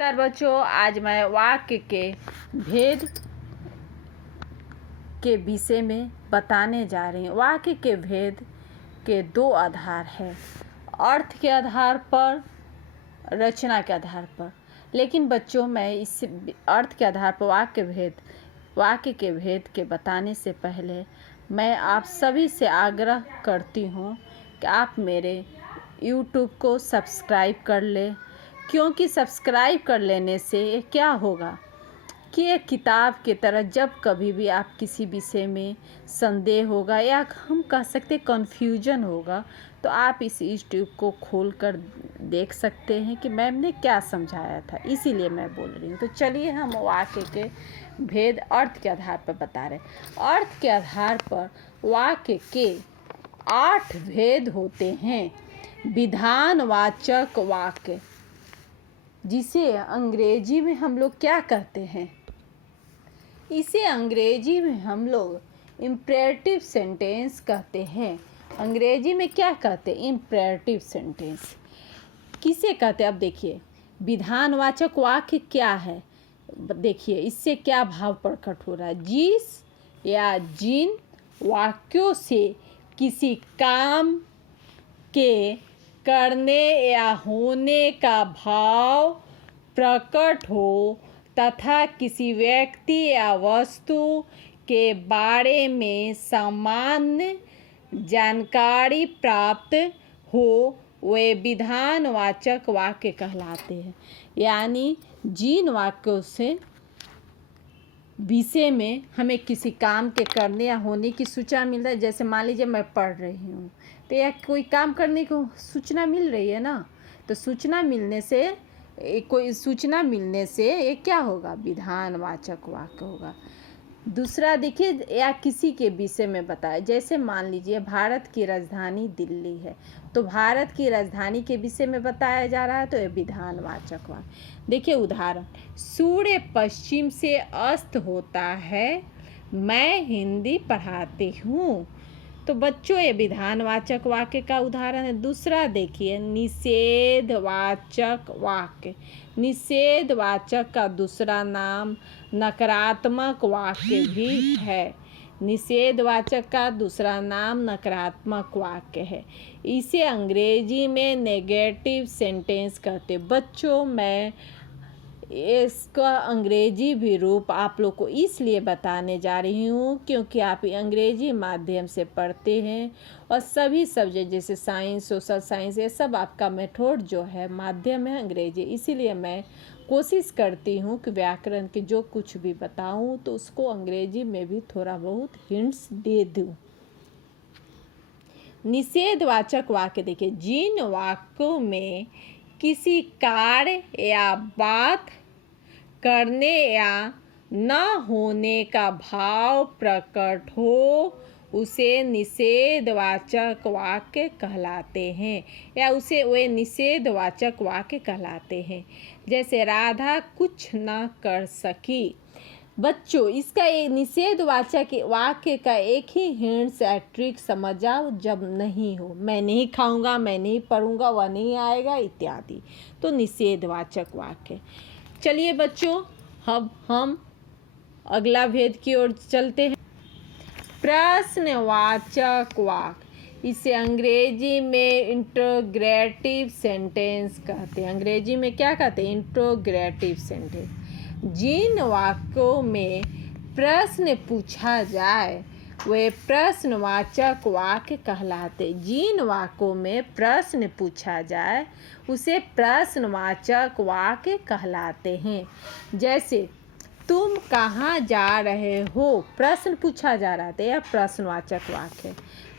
नमस्कार बच्चों, आज मैं वाक्य के भेद के विषय में बताने जा रही हूँ। वाक्य के भेद के दो आधार हैं, अर्थ के आधार पर, रचना के आधार पर। लेकिन बच्चों, मैं इस अर्थ के आधार पर वाक्य के भेद के बताने से पहले मैं आप सभी से आग्रह करती हूँ कि आप मेरे YouTube को सब्सक्राइब कर लें, क्योंकि सब्सक्राइब कर लेने से क्या होगा कि एक किताब की तरह जब कभी भी आप किसी विषय में संदेह होगा या हम कह सकते कन्फ्यूजन होगा, तो आप इस YouTube को खोल कर देख सकते हैं कि मैम ने क्या समझाया था। इसीलिए मैं बोल रही हूँ। तो चलिए हम वाक्य के भेद अर्थ के आधार पर बता रहे हैं। अर्थ के आधार पर वाक्य के 8 भेद होते हैं। विधानवाचक वाक्य, जिसे अंग्रेजी में हम लोग क्या कहते हैं, इसे अंग्रेजी में हम लोग इम्पेरेटिव सेंटेंस कहते हैं। अंग्रेजी में क्या कहते हैं? इम्पेरेटिव सेंटेंस किसे कहते हैं? अब देखिए, विधानवाचक वाक्य क्या है, देखिए इससे क्या भाव प्रकट हो रहा है। जिस या जिन वाक्यों से किसी काम के करने या होने का भाव प्रकट हो तथा किसी व्यक्ति या वस्तु के बारे में सामान्य जानकारी प्राप्त हो, वे विधानवाचक वाक्य कहलाते हैं। यानी जिन वाक्यों से विषय में हमें किसी काम के करने या होने की सूचना मिल रहा है, जैसे मान लीजिए मैं पढ़ रही हूँ तो या कोई काम करने को सूचना मिल रही है ना, तो सूचना मिलने से ये क्या होगा? विधानवाचक वाक्य होगा। दूसरा देखिए, या किसी के विषय में बताया, जैसे मान लीजिए भारत की राजधानी दिल्ली है, तो भारत की राजधानी के विषय में बताया जा रहा है, तो ये विधानवाचक वाक्य। देखिए उदाहरण, सूर्य पश्चिम से अस्त होता है, मैं हिंदी पढ़ाती हूँ। तो बच्चों, ये विधानवाचक वाक्य का उदाहरण है। दूसरा देखिए, निषेधवाचक वाक्य। निषेधवाचक का दूसरा नाम नकारात्मक वाक्य भी है। निषेधवाचक का दूसरा नाम नकारात्मक वाक्य है। इसे अंग्रेजी में नेगेटिव सेंटेंस कहते हैं। बच्चों, मैं इसका अंग्रेजी भी रूप आप लोग को इसलिए बताने जा रही हूँ क्योंकि आप अंग्रेजी माध्यम से पढ़ते हैं और सभी सब्जेक्ट जैसे साइंस, सोशल साइंस, ये सब आपका मेथड जो है माध्यम है अंग्रेजी। इसीलिए मैं कोशिश करती हूँ कि व्याकरण के जो कुछ भी बताऊँ तो उसको अंग्रेजी में भी थोड़ा बहुत हिंट्स दे दूँ। निषेधवाचक वाक्य देखिए, जिन वाक्यों में किसी कार्य या बात करने या न होने का भाव प्रकट हो, उसे निषेधवाचक वाक्य कहलाते हैं, या उसे वे निषेधवाचक वाक्य कहलाते हैं। जैसे राधा कुछ न कर सकी। बच्चों, इसका एक निषेधवाचक वाक्य का एक ही हिंट्स या ट्रिक समझ जाओ, जब नहीं हो, मैं नहीं खाऊंगा, मैं नहीं पढ़ूंगा, वह नहीं आएगा इत्यादि, तो निषेधवाचक वाक्य। चलिए बच्चों, अब हम अगला भेद की ओर चलते हैं। प्रश्नवाचक वाक्य, इसे अंग्रेजी में इंटरोगेटिव सेंटेंस कहते हैं। अंग्रेजी में क्या कहते हैं? Interrogative sentence. जिन वाक्यों में प्रश्न पूछा जाए वे प्रश्नवाचक वाक्य कहलाते। जिन वाक्यों में प्रश्न पूछा जाए उसे प्रश्नवाचक वाक्य कहलाते हैं। जैसे तुम कहाँ जा रहे हो, प्रश्न पूछा जा रहा था, यह प्रश्नवाचक वाक्य है।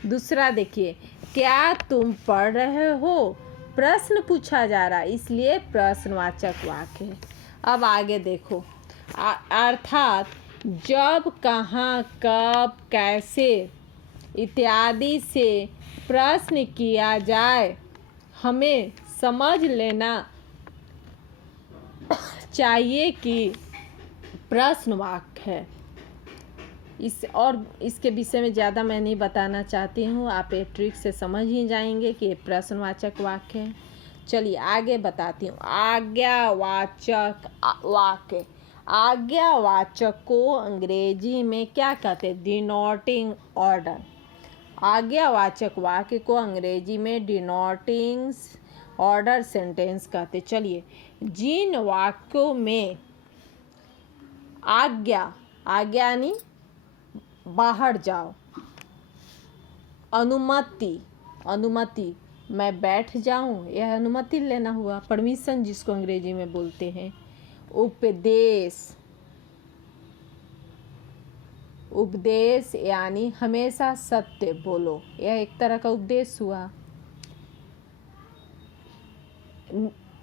दूसरा देखिए, क्या तुम पढ़ रहे हो, प्रश्न पूछा जा रहा, इसलिए प्रश्नवाचक वाक्य है। अब आगे देखो, अर्थात जब, कहाँ, कब, कैसे इत्यादि से प्रश्न किया जाए, हमें समझ लेना चाहिए कि प्रश्न वाक्य है। इसके विषय में ज़्यादा मैं नहीं बताना चाहती हूँ, आप ये ट्रिक से समझ ही जाएंगे कि ये प्रश्नवाचक वाक्य है। चलिए आगे बताती हूँ। आज्ञावाचक वाक्य। आज्ञावाचक को अंग्रेजी में क्या कहते हैं? Denoting order. आज्ञावाचक वाक्य को अंग्रेजी में डिनोटिंग ऑर्डर सेंटेंस कहते। चलिए, जिन वाक्यों में आज्ञा यानी बाहर जाओ, अनुमति मैं बैठ जाऊं, यह अनुमति लेना हुआ, परमिशन जिसको अंग्रेजी में बोलते हैं। उपदेश यानी हमेशा सत्य बोलो, यह एक तरह का उपदेश हुआ।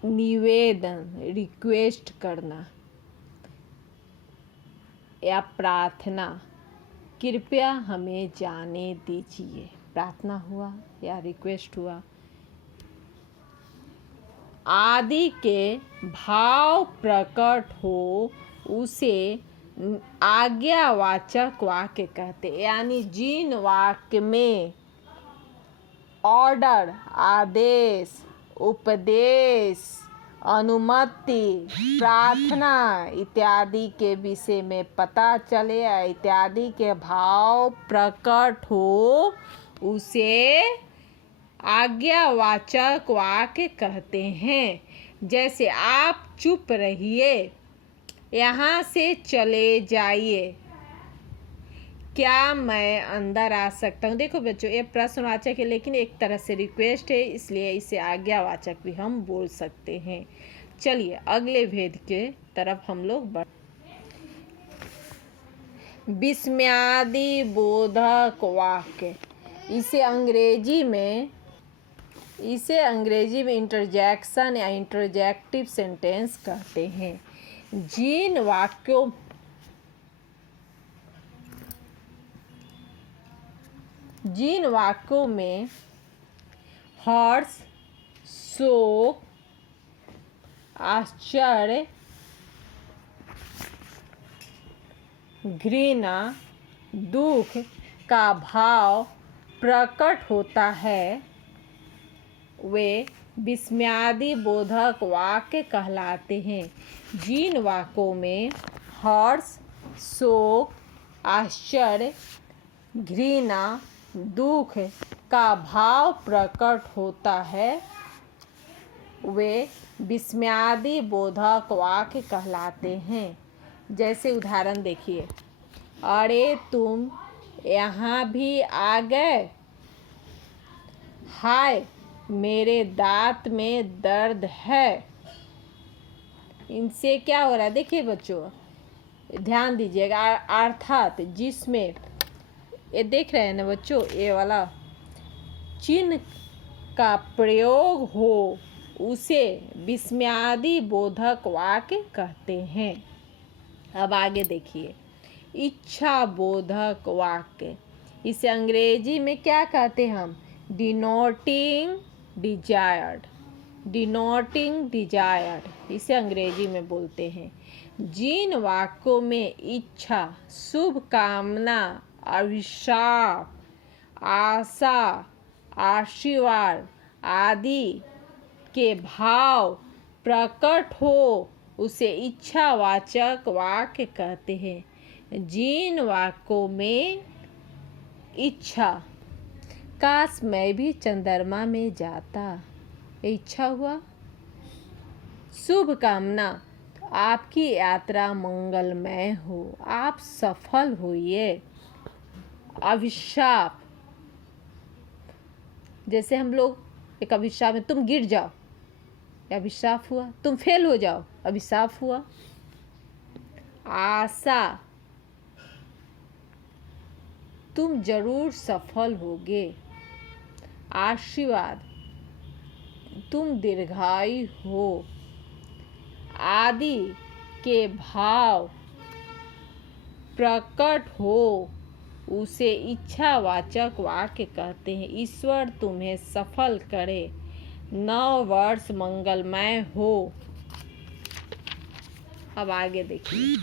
निवेदन रिक्वेस्ट करना या प्रार्थना, कृपया हमें जाने दीजिए, प्रार्थना हुआ या रिक्वेस्ट हुआ। आदि के भाव प्रकट हो उसे आज्ञावाचक वाक्य कहते। यानी जिन वाक्य में ऑर्डर आदेश, उपदेश, अनुमति, प्रार्थना इत्यादि के विषय में पता चले या इत्यादि के भाव प्रकट हो उसे आज्ञावाचक वाक्य कहते हैं। जैसे आप चुप रहिए, यहाँ से चले जाइए, क्या मैं अंदर आ सकता हूँ? देखो बच्चों, ये प्रश्नवाचक है लेकिन एक तरह से रिक्वेस्ट है, इसलिए इसे आज्ञावाचक भी हम बोल सकते हैं। चलिए अगले भेद के तरफ हम लोग बढ़। विस्मयादि बोधक वाक्य। इसे अंग्रेजी में इंटरजेक्शन या इंटरजेक्टिव सेंटेंस कहते हैं। जिन वाक्यों में हर्ष, शोक, आश्चर्य, घृणा, दुख का भाव प्रकट होता है वे विस्मयादि बोधक वाक्य कहलाते हैं। जिन वाक्यों में हर्ष, शोक, आश्चर्य, घृणा, दुख का भाव प्रकट होता है वे विस्मयादि बोधक वाक्य कहलाते हैं। जैसे उदाहरण देखिए, अरे तुम यहाँ भी आ गए, हाय मेरे दांत में दर्द है। इनसे क्या हो रहा है? देखिए बच्चों, ध्यान दीजिएगा। अर्थात जिसमें ये देख रहे हैं ना बच्चों, ये वाला चिन्ह का प्रयोग हो उसे विस्मयादि बोधक वाक्य कहते हैं। अब आगे देखिए, इच्छा बोधक वाक्य। इसे अंग्रेजी में क्या कहते हैं हम? डिनोटिंग डिजायर्ड इसे अंग्रेजी में बोलते हैं। जिन वाक्यों में इच्छा, शुभ कामना, अभिशाप, आशा, आशीर्वाद आदि के भाव प्रकट हो उसे इच्छावाचक वाक्य कहते हैं। जिन वाक्यों में इच्छा, काश मैं भी चंद्रमा में जाता, इच्छा हुआ। शुभ कामना, आपकी यात्रा मंगलमय हो, आप सफल होइए। अभिशाप, जैसे हम लोग एक अभिशाप में तुम गिर जाओ, अभिशाप हुआ। तुम फेल हो जाओ, अभिशाप हुआ। आशा, तुम जरूर सफल होगे। आशीर्वाद, तुम दीर्घायु हो आदि के भाव प्रकट हो उसे इच्छावाचक वाक्य कहते हैं। ईश्वर तुम्हें सफल करे, नव वर्ष मंगलमय हो। अब आगे देखिए,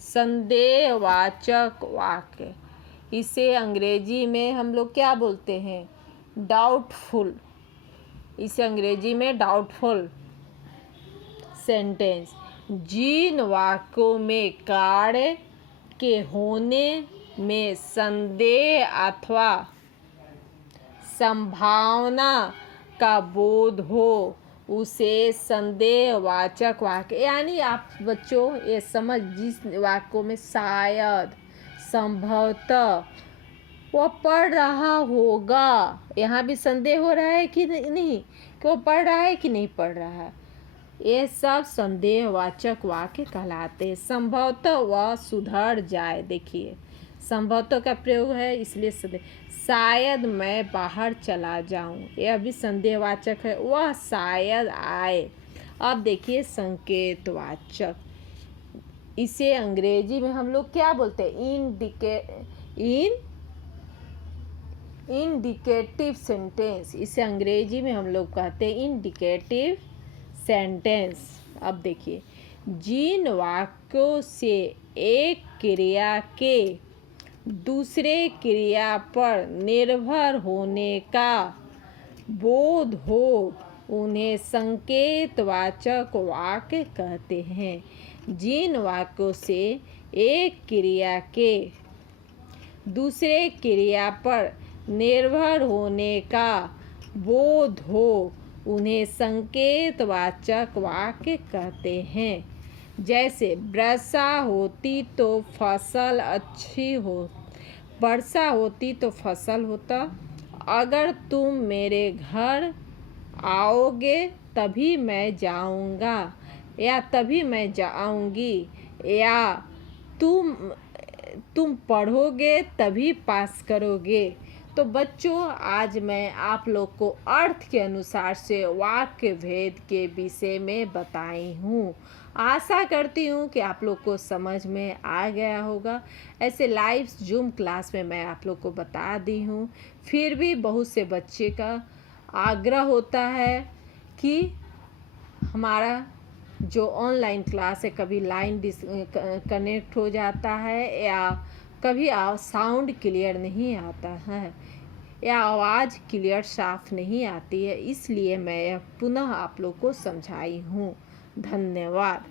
संदेहवाचक वाक्य। इसे अंग्रेजी में हम लोग क्या बोलते हैं? डाउटफुल। इसे अंग्रेजी में डाउटफुल सेंटेंस। जिन वाक्यों में कार्य के होने में संदेह अथवा संभावना का बोध हो उसे संदेहवाचक वाक्य। यानी आप बच्चों ये समझ, जिस वाक्यों में शायद, संभवतः वो पढ़ रहा होगा, यहाँ भी संदेह हो रहा है कि नहीं, कि वो पढ़ रहा है कि नहीं पढ़ रहा है, ये सब संदेहवाचक वाक्य कहलाते हैं। संभवतः वह सुधर जाए। देखिए संभवतः का प्रयोग है, इसलिए शायद मैं बाहर चला जाऊं, यह भी संदेहवाचक है। वह शायद आए। अब देखिए संकेतवाचक। इसे अंग्रेजी में हम लोग क्या बोलते हैं? Indicative sentence. इसे अंग्रेजी में हम लोग कहते हैं इंडिकेटिव सेंटेंस। अब देखिए, जिन वाक्यों से एक क्रिया के दूसरे क्रिया पर निर्भर होने का बोध हो उन्हें संकेतवाचक वाक्य कहते हैं। जिन वाक्यों से एक क्रिया के दूसरे क्रिया पर निर्भर होने का बोध हो उन्हें संकेतवाचक वाक्य कहते हैं। जैसे वर्षा होती तो फसल अच्छी हो, वर्षा होती तो फसल होता, अगर तुम मेरे घर आओगे तभी मैं जाऊंगा, या तभी मैं जाऊंगी, या तुम पढ़ोगे तभी पास करोगे। तो बच्चों, आज मैं आप लोग को अर्थ के अनुसार से वाक्य भेद के विषय में बताई हूँ। आशा करती हूँ कि आप लोग को समझ में आ गया होगा। ऐसे लाइव जूम क्लास में मैं आप लोग को बता दी हूँ, फिर भी बहुत से बच्चे का आग्रह होता है कि हमारा जो ऑनलाइन क्लास है कभी लाइन कनेक्ट हो जाता है, या कभी साउंड क्लियर नहीं आता है, या आवाज़ क्लियर साफ नहीं आती है। इसलिए मैं पुनः आप लोग को समझाई हूँ। धन्यवाद।